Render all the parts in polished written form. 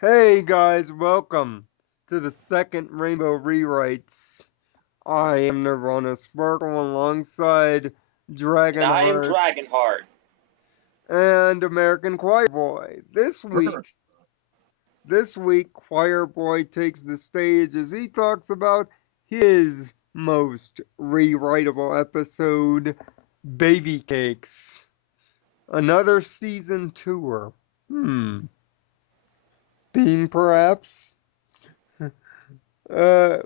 Hey guys, welcome to the second Rainbow Rewrites. I am Nirvana Sparkle alongside And I am Dragonheart Dragonheart. and Americanchoirboy. This week, Choirboy takes the stage as he talks about his most rewritable episode, Baby Cakes. Another season tour. Theme perhaps? Uh,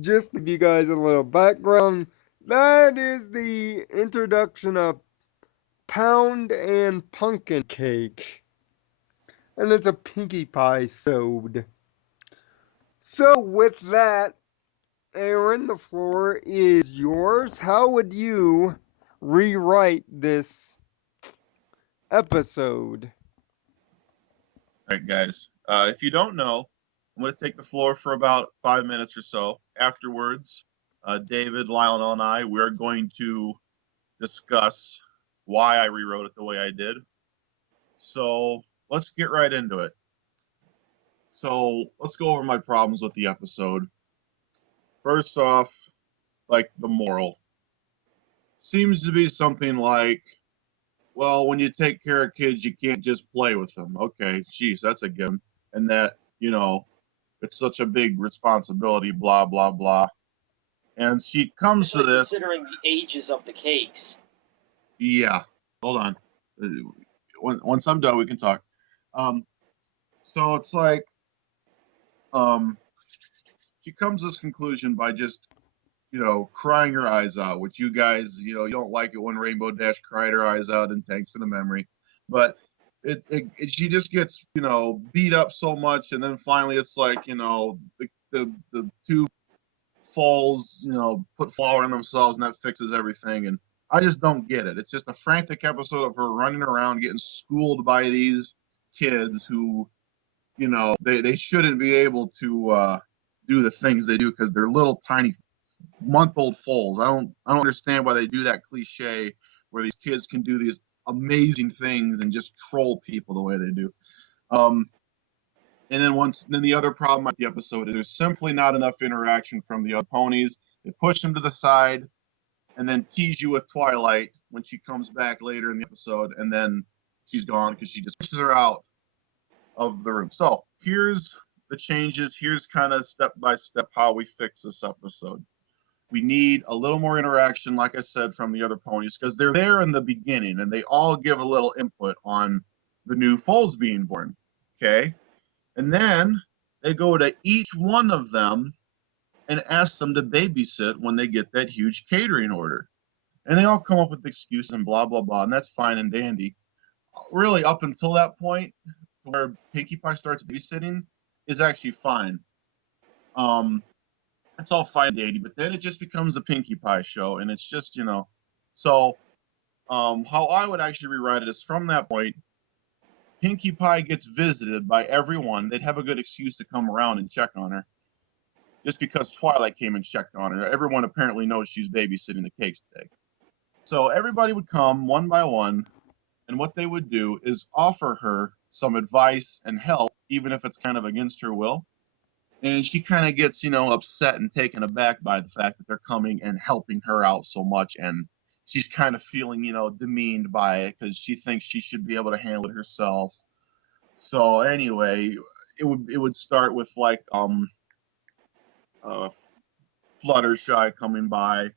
just to give you guys a little background, that is the introduction of Pound and Pumpkin Cake. And it's a Pinkie Pie sewed. So, with that, Aaron, the floor is yours. How would you rewrite this episode? All right, guys. If you don't know, I'm going to take the floor for about 5 minutes or so. Afterwards, David, Lionel, and I, we're going to discuss why I rewrote it the way I did. So let's get right into it. So let's go over my problems with the episode. First off, like the moral seems to be something like, well, when you take care of kids, you can't just play with them. Okay, geez, that's a given. And that, it's such a big responsibility, blah, blah, blah. And she comes to Especially this, considering the ages of the cakes. yeah, hold on. Uh, Once I'm done, we can talk. Um, so it's like, um, she comes to this conclusion by just, crying her eyes out, which you guys, you don't like it when Rainbow Dash cried her eyes out, and thanks for the memory. But she just gets, beat up so much, and then finally it's like, the two falls, put flour in themselves, and that fixes everything. And I just don't get it. It's just a frantic episode of her running around getting schooled by these kids who, they shouldn't be able to do the things they do because they're little tiny month-old foals. I don't understand why they do that cliche where these kids can do these amazing things and just troll people the way they do. Um, and then the other problem with the episode is there's simply not enough interaction from the other ponies. They push them to the side and then tease you with Twilight when she comes back later in the episode, and then she's gone because she just pushes her out of the room. So here's the changes. Here's kind of step by step how we fix this episode. We need a little more interaction, like I said, from the other ponies because they're there in the beginning and they all give a little input on the new foals being born. Okay. And then they go to each one of them and ask them to babysit when they get that huge catering order. And they all come up with excuses and blah, blah, blah. And that's fine and dandy. Really, up until that point, where Pinkie Pie starts babysitting, is actually fine. Um, that's all fine and dandy. But then it just becomes a Pinkie Pie show. And it's just, So, how I would actually rewrite it is from that point, Pinkie Pie gets visited by everyone. They'd have a good excuse to come around and check on her just because Twilight came and checked on her. Everyone apparently knows she's babysitting the cakes today. So everybody would come one by one, and what they would do is offer her some advice and help, even if it's kind of against her will. And she kind of gets, upset and taken aback by the fact that they're coming and helping her out so much. And she's kind of feeling, demeaned by it because she thinks she should be able to handle it herself. So anyway, it would start with like uh, Fluttershy coming by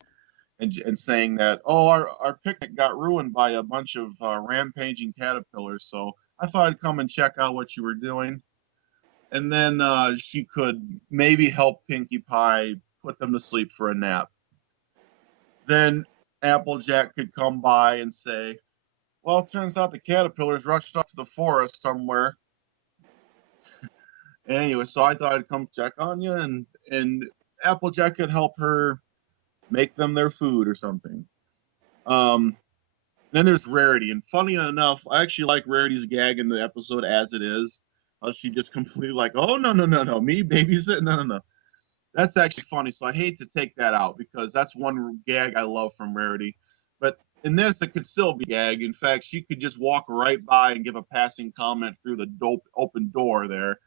and saying that, oh, our picnic got ruined by a bunch of rampaging caterpillars, so I thought I'd come and check out what you were doing. And then she could maybe help Pinkie Pie put them to sleep for a nap. Then Applejack could come by and say, well, it turns out the caterpillars rushed off to the forest somewhere. Anyway, so I thought I'd come check on you, and Applejack could help her make them their food or something. Um, Then there's Rarity, and funny enough, I actually like Rarity's gag in the episode as it is. She just completely like, oh no no no no, me babysit, no no no. That's actually funny. So I hate to take that out because that's one gag I love from Rarity. But in this, it could still be a gag. In fact, she could just walk right by and give a passing comment through the dope open door there,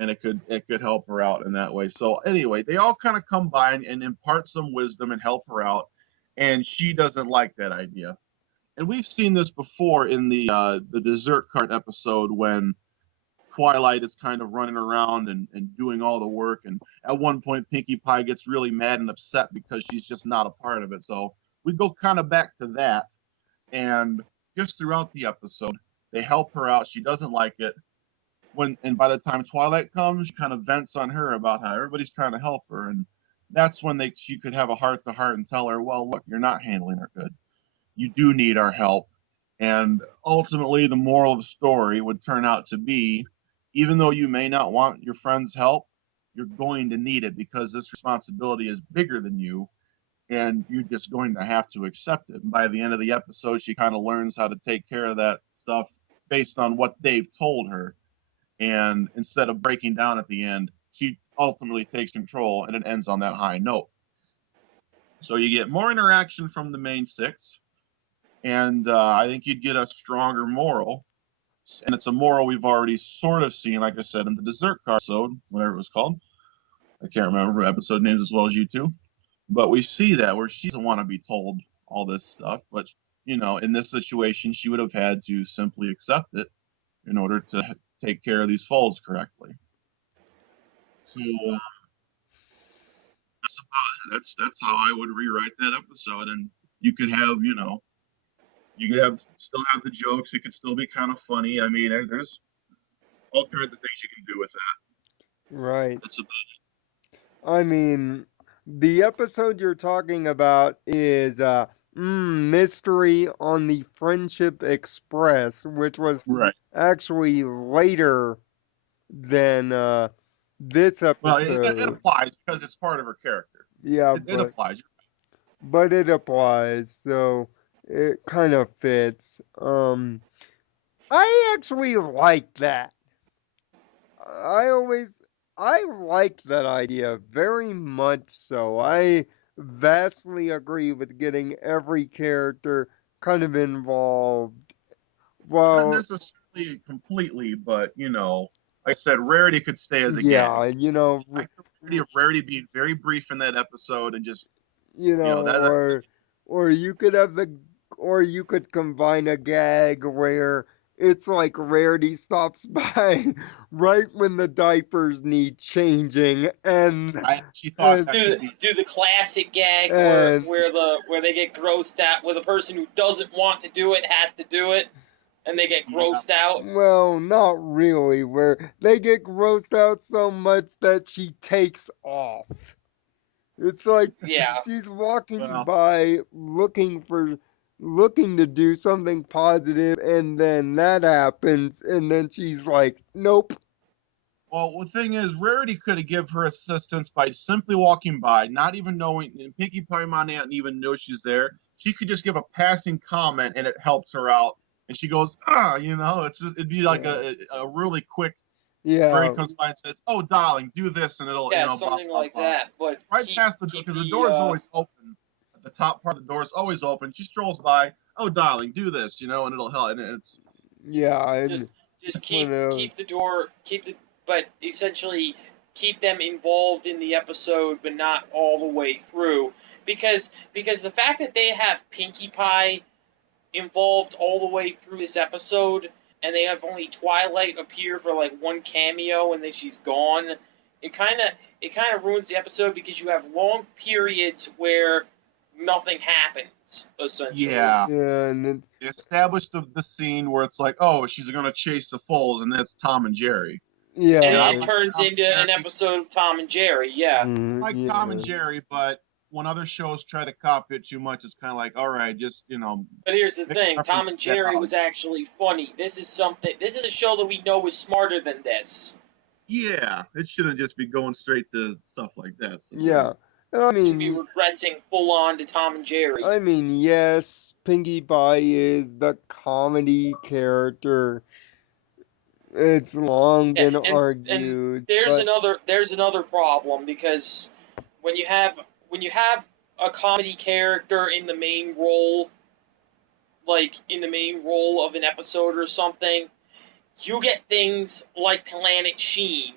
and it could help her out in that way. So anyway, they all kind of combine and impart some wisdom and help her out, and she doesn't like that idea. And we've seen this before in the dessert cart episode when Twilight is kind of running around and doing all the work. And at one point, Pinkie Pie gets really mad and upset because she's just not a part of it. So we go kind of back to that. And just throughout the episode, they help her out. She doesn't like it. And by the time Twilight comes, she kind of vents on her about how everybody's trying to help her. And that's when she could have a heart to heart and tell her, well, look, you're not handling her good. You do need our help. And ultimately, the moral of the story would turn out to be, even though you may not want your friend's help, you're going to need it because this responsibility is bigger than you, and you're just going to have to accept it. And by the end of the episode, she kind of learns how to take care of that stuff based on what they've told her. And instead of breaking down at the end, she ultimately takes control, and it ends on that high note. So you get more interaction from the main six, and I think you'd get a stronger moral. And it's a moral we've already sort of seen, like I said, in the dessert card episode, whatever it was called. I can't remember episode names as well as you two, but we see that where she doesn't want to be told all this stuff, but in this situation, she would have had to simply accept it in order to take care of these foals correctly. So that's about it. That's how I would rewrite that episode, and you could have you could still have the jokes. It could still be kind of funny. I mean, there's all kinds of things you can do with that. Right. That's about I mean, the episode you're talking about is Mystery on the Friendship Express, which was right. actually later than this Well, it episode. applies because it's part of her character. Yeah, It applies. but it applies, so it kind of fits. I actually like that. I always I like that idea very much so. I vastly agree with getting every character kind of involved. Not Well, necessarily completely, but like I said, Rarity could stay as a yeah, gag. I could Rarity of Rarity being very brief in that episode and just that or you could have or you could combine a gag where it's like Rarity stops by right when the diapers need changing I actually thought and that could be Do the classic gag where and where they get grossed out, where the person who doesn't want to do it has to do it, and they get yeah. grossed out. well, not really, where they get grossed out so much that she takes off. It's like Yeah, she's walking Well, by looking to do something positive and then that happens and then she's like, "Nope." well, the thing is, Rarity could have give her assistance by simply walking by, not even knowing, and Pinkie Pie might not even know she's there. She could just give a passing comment, and it helps her out. And she goes, it'd be like Yeah. a really quick. Rarity Yeah. comes by and says, "Oh, darling, do this," and it'll, yeah, blah something blah like blah. that. But Right past the door, keep because the the door is always open. The top part of the door is always open. She strolls by. "Oh, darling, do this," and it'll help. And it's Yeah, and just one of those. keep the door but essentially keep them involved in the episode, but not all the way through, because the fact that they have Pinkie Pie involved all the way through this episode, and they have only Twilight appear for like one cameo and then she's gone. It kind of ruins the episode because you have long periods where nothing happens essentially. yeah. Yeah, and it's, They established the scene where it's like, oh, she's gonna chase the foals, and that's Tom and Jerry. And And yeah, I it like turns Tom and into an Jerry. episode of Tom and Jerry. Yeah, Like Tom and yeah. Jerry, but when other shows try to copy it too much, it's kind of like, all right, just but here's the make a thing: reference Tom to and that Jerry dog. was actually funny. This is something. This is a show that we know is smarter than this. Yeah, it shouldn't just be going straight to stuff like that. So yeah. Yeah. I Should be mean, regressing full on to Tom and Jerry. yes, Pinkie Pie is the comedy character. It's long Yeah, been and argued, there's but another problem because when you have when you have a comedy character in the main role, like in the main role of an episode or something, you get things like Planet Sheen,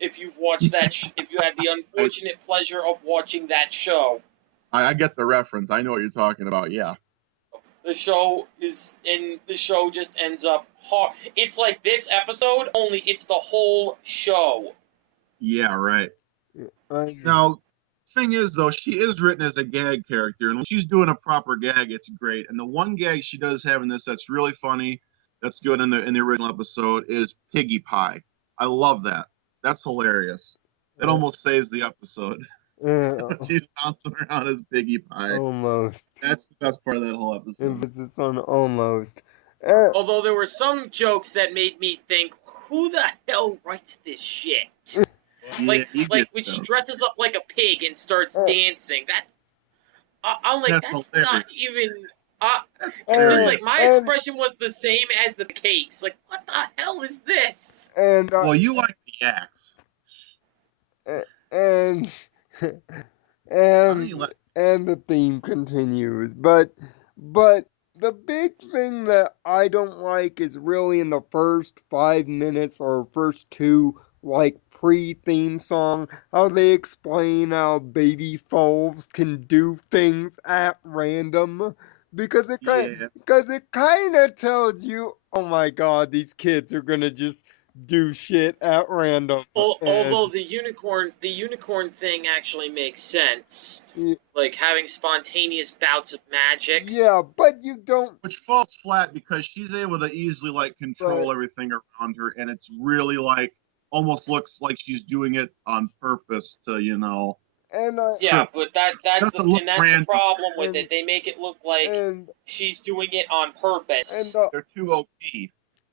If you've watched that, if you had the unfortunate pleasure of watching that show. I get the reference. I know what you're talking about. Yeah. The show just ends up hard. It's like this episode, only it's the whole show. Yeah, right. I, Now, thing is though, she is written as a gag character, and when she's doing a proper gag, it's great. And the one gag she does have in this that's really funny, that's good in the original episode, is Piggy Pie. I love that. That's hilarious. It uh, almost saves the episode. uh, She's bouncing around as Piggy Pie. almost. That's the best part of that whole episode. Emphasis on almost. Uh, Although there were some jokes that made me think, who the hell writes this shit? Yeah, you Like get when she them. dresses up like a pig and starts dancing. I'm like, That's that's hilarious. not even. Uh, That's it's just like hilarious. my expression was the same as the cakes. Like, what the hell is this? and Well, you like the axe. and How do you and like? and the theme continues, but the big thing that I don't like is really in the first 5 minutes or first two, like pre-theme song, how they explain how baby foals can do things at random, Yeah, because it kind of tells you, oh my god, these kids are gonna just do shit at random. And Although the unicorn thing actually makes sense, like having spontaneous bouts of magic. yeah, but you don't. which falls flat because she's able to easily like But control everything around her, and it's really like almost looks like she's doing it on purpose to and I Yeah, trip. but It doesn't look that's the random. problem with and it. They make it look like and she's doing it on and purpose. They're too OP.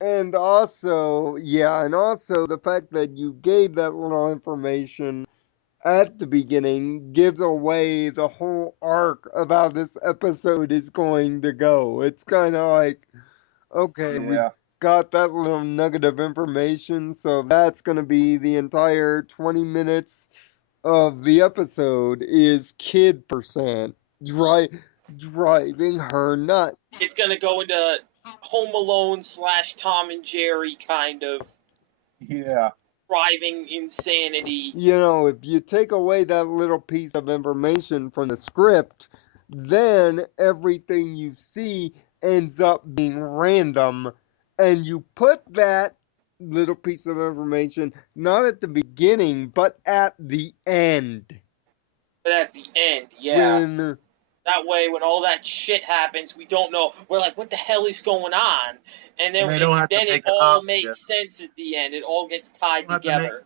and also, yeah, and also the fact that you gave that little information at the beginning gives away the whole arc of how this episode is going to go. It's kind of like, okay, we Yeah. got that little nugget of information, so that's going to be the entire 20 minutes of the episode is kid percent driving her nuts. It's gonna go into Home Alone / Tom and Jerry kind of Yeah. driving insanity. You know, if you take away that little piece of information from the script, then everything you see ends up being random, and you put that little piece of information not at the beginning but at the end. But at the end, yeah. When That way, when all that shit happens, we don't know. We're like, what the hell is going on? And And they don't have to then it make it all obvious. makes sense at the end. It all gets They tied don't have to make together. it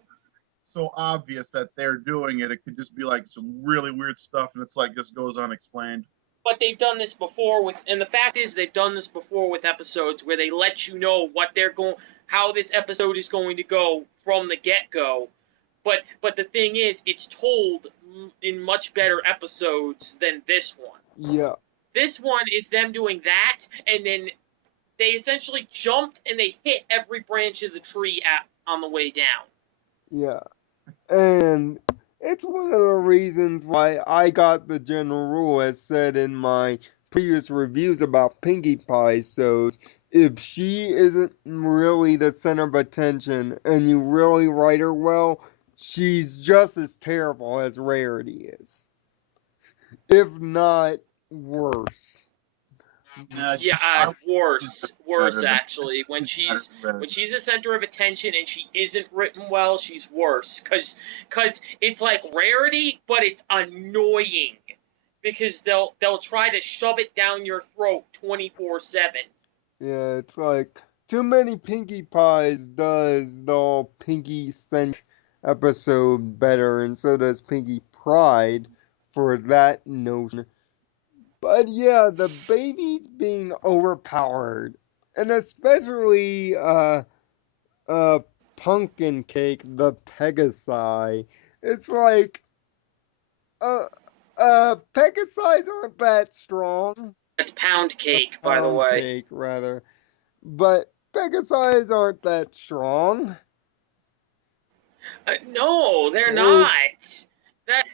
so obvious that they're doing it. It could just be like some really weird stuff, and it's like this goes unexplained. But they've done this before with, and the fact is, they've done this before with episodes where they let you know what they're going, how this episode is going to go from the get go. But the thing is, it's told in much better episodes than this one. yeah, This one is them doing that, and then they essentially jumped and they hit every branch of the tree on the way down. yeah. And it's one of the reasons why I got the general rule, as said in my previous reviews about Pinkie Pie. So, if she isn't really the center of attention and you really write her well, she's just as terrible as Rarity is, if not worse. Yeah, Yeah, I would say worse actually. better than When she's the center of attention and she isn't written well, she's worse. Cause it's like Rarity, but it's annoying because they'll try to shove it down your throat 24/7. Yeah, it's like too many Pinkie Pies does the Pinkie Cinch episode better, and so does Pinkie Pride for that notion. But yeah, the babies being overpowered, and especially uh Pumpkin Cake, the Pegasi. It's like uh Pegasi aren't that strong. That's pound A cake, by the pound way. cake rather. But Pegasi aren't that strong. No, they're Uh, not.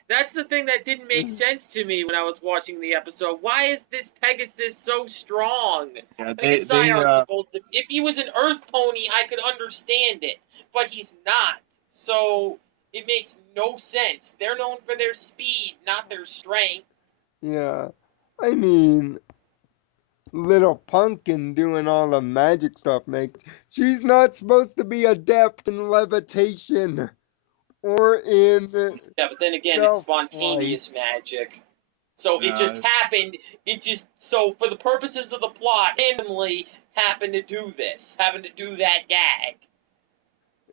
That's the thing that didn't make sense to me when I was watching the episode. Why is this Pegasus so strong? yeah, Pegasi aren't supposed to. If he was an Earth pony, I could understand it, but he's not. So it makes no sense. They're known for their speed, not their strength. Yeah. I mean, little pumpkin doing all the magic stuff makes. She's not supposed to be adept in levitation or in Yeah, but then again, it's self spontaneous flight. magic. So it just Uh, happened. It just so for the purposes of the plot, randomly happened to do this, happened to do that gag,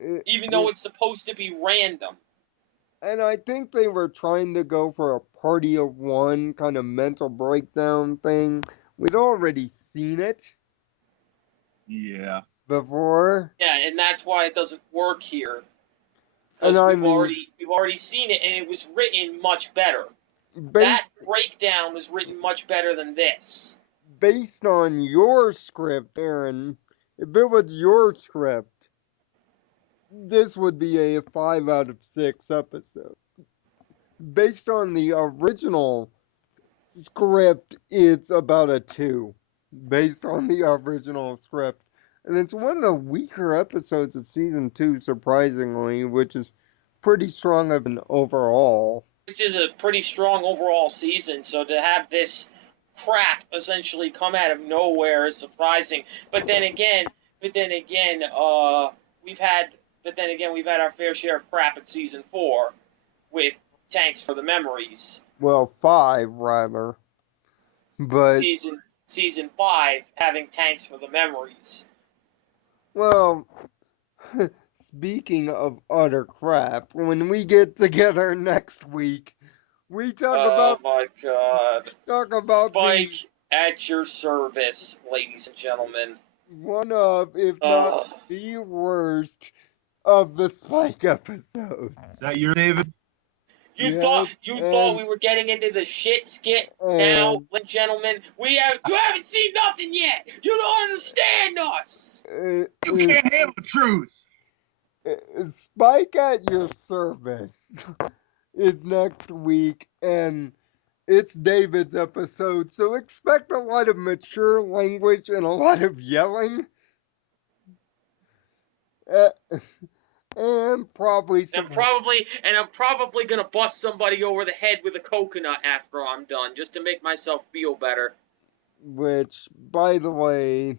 It, even though it, it's supposed to be random. and I think they were trying to go for a party of one kind of mental breakdown thing. We'd already seen it yeah. before, Yeah, and that's why it doesn't work here and because I we've mean, already seen it, and it was written much better. That based breakdown was written much better than this. based on your script, Aaron, if it was your script, this would be a 5 out of 6 episode. Based on the original script, it's about a 2. Based on the original script. And it's one of the weaker episodes of season 2, surprisingly, which is pretty strong of an overall. Which is a pretty strong overall season. So to have this crap essentially come out of nowhere is surprising. But then again, we've had, we've had our fair share of crap at season 4 with Tanks for the Memories. Well, 5, rather. But, Season 5 having Tanks for the Memories. well, speaking of utter crap, when we get together next week, we Oh my god. talk about the Spike at your service, ladies and gentlemen. one of, if not Ugh. the worst of the Spike Is episodes. that your David? Yes, You thought we were getting into the shit skit now, and ladies and gentlemen. You haven't seen nothing yet. You don't understand us. uh, You uh, can't handle the truth. Spike at your service is next week, and it's David's episode, so expect a lot of mature language and a lot of yelling. Uh, and probably some, And I'm probably gonna bust somebody over the head with a coconut after I'm done, just to make myself feel better. which, by the way,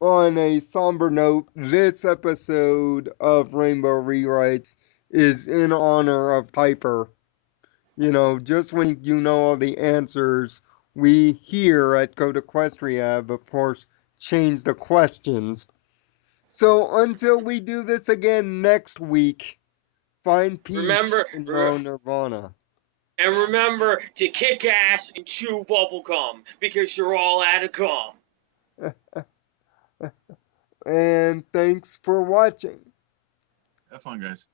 on a somber note, this episode of Rainbow Rewrites is in honor of Piper. You know, just when you know all the answers, we here at CodeEquestria have, of course, changed the questions. So until we do this again next week, find peace Remember, in re- low nirvana. and remember to kick ass and chew bubblegum because you're all out of gum. And thanks for watching. Have fun, guys.